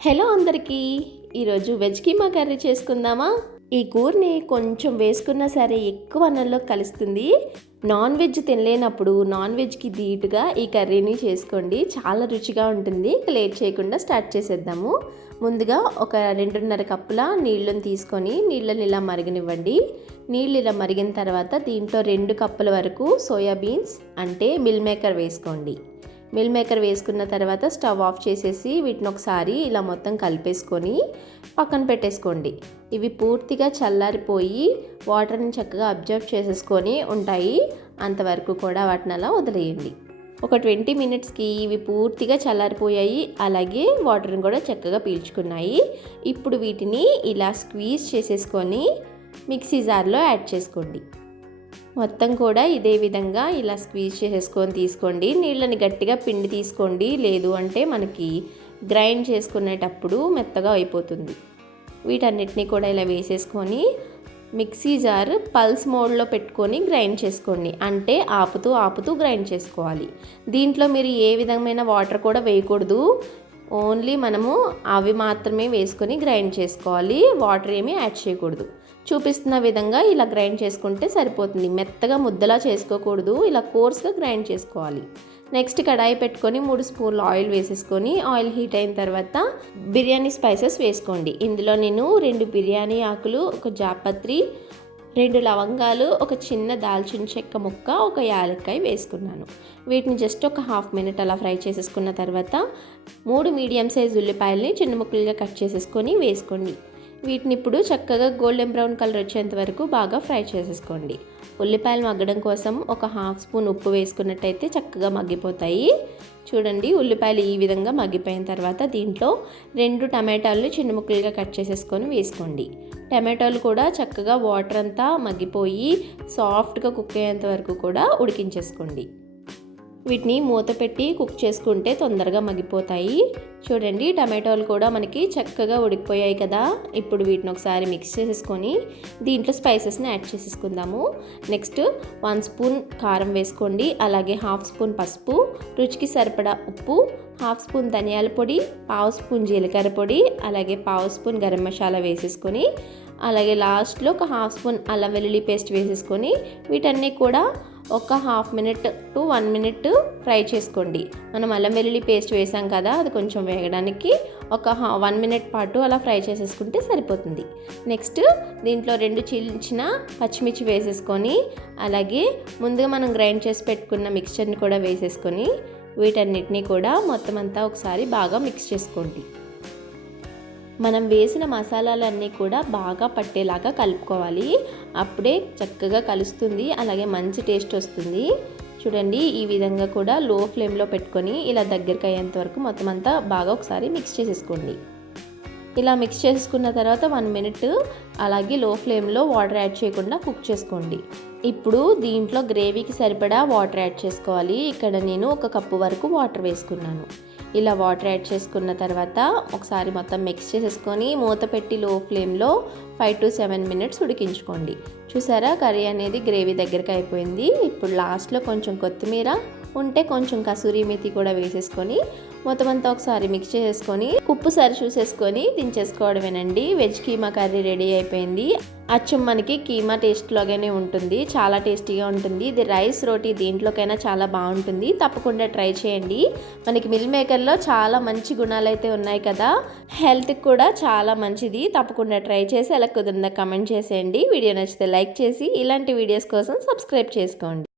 Hello అందరికీ. ఈరోజు veg keema curry చేసుకుందామా? ఈ కూరని కొంచెం వేసుకున్నా సరే ఎక్కువ అన్నంలో కలుస్తుంది. నాన్ వెజ్ తినలేనప్పుడు నాన్ వెజ్కి ధీటుగా ఈ కర్రీని చేసుకోండి. చాలా రుచిగా ఉంటుంది. లేట్ చేయకుండా స్టార్ట్ చేసేద్దాము. ముందుగా ఒక రెండున్నర కప్పుల నీళ్ళని తీసుకొని నీళ్ళని ఇలా మరిగనివ్వండి. నీళ్ళు ఇలా మరిగిన తర్వాత దీంట్లో రెండు కప్పుల వరకు సోయాబీన్స్ అంటే మిల్ మేకర్ వేసుకోండి. మిల్ మేకర్ వేసుకున్న తర్వాత స్టవ్ ఆఫ్ చేసేసి వీటిని ఒకసారి ఇలా మొత్తం కలిపేసుకొని పక్కన పెట్టేసుకోండి. ఇవి పూర్తిగా చల్లారిపోయి వాటర్ని చక్కగా అబ్జర్వ్ చేసేసుకొని ఉంటాయి. అంతవరకు కూడా వాటిని అలా వదిలేయండి. ఒక ట్వంటీ మినిట్స్కి ఇవి పూర్తిగా చల్లారిపోయాయి. అలాగే వాటర్ని కూడా చక్కగా పీల్చుకున్నాయి. ఇప్పుడు వీటిని ఇలా స్క్వీజ్ చేసేసుకొని మిక్సీ జార్లో యాడ్ చేసుకోండి. మొత్తం కూడా ఇదే విధంగా ఇలా స్క్వీజ్ చేసేసుకొని తీసుకోండి. నీళ్ళని గట్టిగా పిండి తీసుకోండి. లేదు అంటే మనకి గ్రైండ్ చేసుకునేటప్పుడు మెత్తగా అయిపోతుంది. వీటన్నిటిని కూడా ఇలా వేసేసుకొని మిక్సీ జార్ పల్స్ మోడ్లో పెట్టుకొని గ్రైండ్ చేసుకోండి. అంటే ఆపుతూ ఆపుతూ గ్రైండ్ చేసుకోవాలి. దీంట్లో మీరు ఏ విధమైన వాటర్ కూడా వేయకూడదు. ఓన్లీ మనము అవి మాత్రమే వేసుకొని గ్రైండ్ చేసుకోవాలి. వాటర్ ఏమీ యాడ్ చేయకూడదు. చూపిస్తున్న విధంగా ఇలా గ్రైండ్ చేసుకుంటే సరిపోతుంది. మెత్తగా ముద్దలా చేసుకోకూడదు. ఇలా కోర్స్గా గ్రైండ్ చేసుకోవాలి. నెక్స్ట్ కడాయి పెట్టుకొని మూడు స్పూన్లు ఆయిల్ వేసేసుకొని ఆయిల్ హీట్ అయిన తర్వాత బిర్యానీ స్పైసెస్ వేసుకోండి. ఇందులో నేను రెండు బిర్యానీ ఆకులు ఒక జాపత్రి రెండు లవంగాలు ఒక చిన్న దాల్చిన చెక్క ముక్క ఒక యాలక్కాయ వేసుకున్నాను. వీటిని జస్ట్ ఒక హాఫ్ మినిట్ అలా ఫ్రై చేసేసుకున్న తర్వాత మూడు మీడియం సైజ్ ఉల్లిపాయలని చిన్న ముక్కలుగా కట్ చేసేసుకొని వేసుకోండి. వీటిని ఇప్పుడు చక్కగా గోల్డెన్ బ్రౌన్ కలర్ వచ్చేంత వరకు బాగా ఫ్రై చేసేసుకోండి. ఉల్లిపాయలు మగ్గడం కోసం ఒక హాఫ్ స్పూన్ ఉప్పు వేసుకున్నట్టయితే చక్కగా మగ్గిపోతాయి. చూడండి ఉల్లిపాయలు ఈ విధంగా మగ్గిపోయిన తర్వాత దీంట్లో రెండు టమాటాలు చిన్న ముక్కలుగా కట్ చేసేసుకొని వేసుకోండి. టమాటాలు కూడా చక్కగా వాటర్ అంతా మగ్గిపోయి సాఫ్ట్గా కుక్ అయ్యేంత వరకు కూడా ఉడికించేసుకోండి. వీటిని మూత పెట్టి కుక్ చేసుకుంటే తొందరగా మగ్గిపోతాయి. చూడండి టమాటోలు కూడా మనకి చక్కగా ఉడికిపోయాయి కదా. ఇప్పుడు వీటిని ఒకసారి మిక్స్ చేసేసుకొని దీంట్లో స్పైసెస్ని యాడ్ చేసేసుకుందాము. నెక్స్ట్ వన్ స్పూన్ కారం వేసుకోండి. అలాగే హాఫ్ స్పూన్ పసుపు రుచికి సరిపడా ఉప్పు హాఫ్ స్పూన్ ధనియాల పొడి పావు స్పూన్ జీలకర్ర పొడి అలాగే పావు స్పూన్ గరం మసాలా వేసేసుకొని అలాగే లాస్ట్లో ఒక హాఫ్ స్పూన్ అల్లం వెల్లుల్లి పేస్ట్ వేసేసుకొని వీటన్నీ కూడా ఒక half minute to one minute fry చేసుకోండి. మనం అల్లం వెల్లుల్లి పేస్ట్ వేసాం కదా అది కొంచెం వేగడానికి ఒక వన్ మినిట్ పాటు అలా ఫ్రై చేసేసుకుంటే సరిపోతుంది. నెక్స్ట్ దీంట్లో రెండు చిల్చిన పచ్చిమిర్చి వేసేసుకొని అలాగే ముందుగా మనం గ్రైండ్ చేసి పెట్టుకున్న మిక్స్చర్ని కూడా వేసేసుకొని వీటన్నిటిని కూడా మొత్తం అంతా ఒకసారి బాగా మిక్స్ చేసుకోండి. మనం వేసిన మసాలాలన్నీ కూడా బాగా పట్టేలాగా కలుపుకోవాలి. అప్పుడే చక్కగా కలుస్తుంది. అలాగే మంచి టేస్ట్ వస్తుంది. చూడండి ఈ విధంగా కూడా లో ఫ్లేమ్లో పెట్టుకొని ఇలా దగ్గరికి అయ్యేంత వరకు మొత్తం అంతా బాగా ఒకసారి మిక్స్ చేసేసుకోండి. ఇలా మిక్స్ చేసుకున్న తర్వాత వన్ మినిట్ అలాగే లో ఫ్లేమ్లో వాటర్ యాడ్ చేయకుండా కుక్ చేసుకోండి. ఇప్పుడు దీంట్లో గ్రేవీకి సరిపడా వాటర్ యాడ్ చేసుకోవాలి. ఇక్కడ నేను ఒక కప్పు వరకు వాటర్ వేసుకున్నాను. ఇలా వాటర్ యాడ్ చేసుకున్న తర్వాత ఒకసారి మొత్తం మిక్స్ చేసేసుకొని మూత పెట్టి లో ఫ్లేమ్లో ఫైవ్ టు సెవెన్ మినిట్స్ ఉడికించుకోండి. చూసారా కర్రీ అనేది గ్రేవీ దగ్గరికి అయిపోయింది. ఇప్పుడు లాస్ట్లో కొంచెం కొత్తిమీర ఉంటే కొంచెం కసూరి మెతి కూడా వేసేసుకొని మొత్తం అంతా ఒకసారి మిక్స్ చేసేసుకొని ఉప్పు సరి చూసేసుకొని దించేసుకోవడమేనండి. వెజ్ కీమా కర్రీ రెడీ అయిపోయింది. అచ్చం మనకి కీమా టేస్ట్లాగానే ఉంటుంది. చాలా టేస్టీగా ఉంటుంది. ఇది రైస్ రోటీ దీంట్లోకైనా చాలా బాగుంటుంది. తప్పకుండా ట్రై చేయండి. మనకి మిల్ మేకర్లో చాలా మంచి గుణాలు అయితే ఉన్నాయి కదా. హెల్త్కి కూడా చాలా మంచిది. తప్పకుండా ట్రై చేసి ఎలా కుదిరిందా కమెంట్ చేసేయండి. వీడియో నచ్చితే లైక్ చేసి ఇలాంటి వీడియోస్ కోసం సబ్స్క్రైబ్ చేసుకోండి.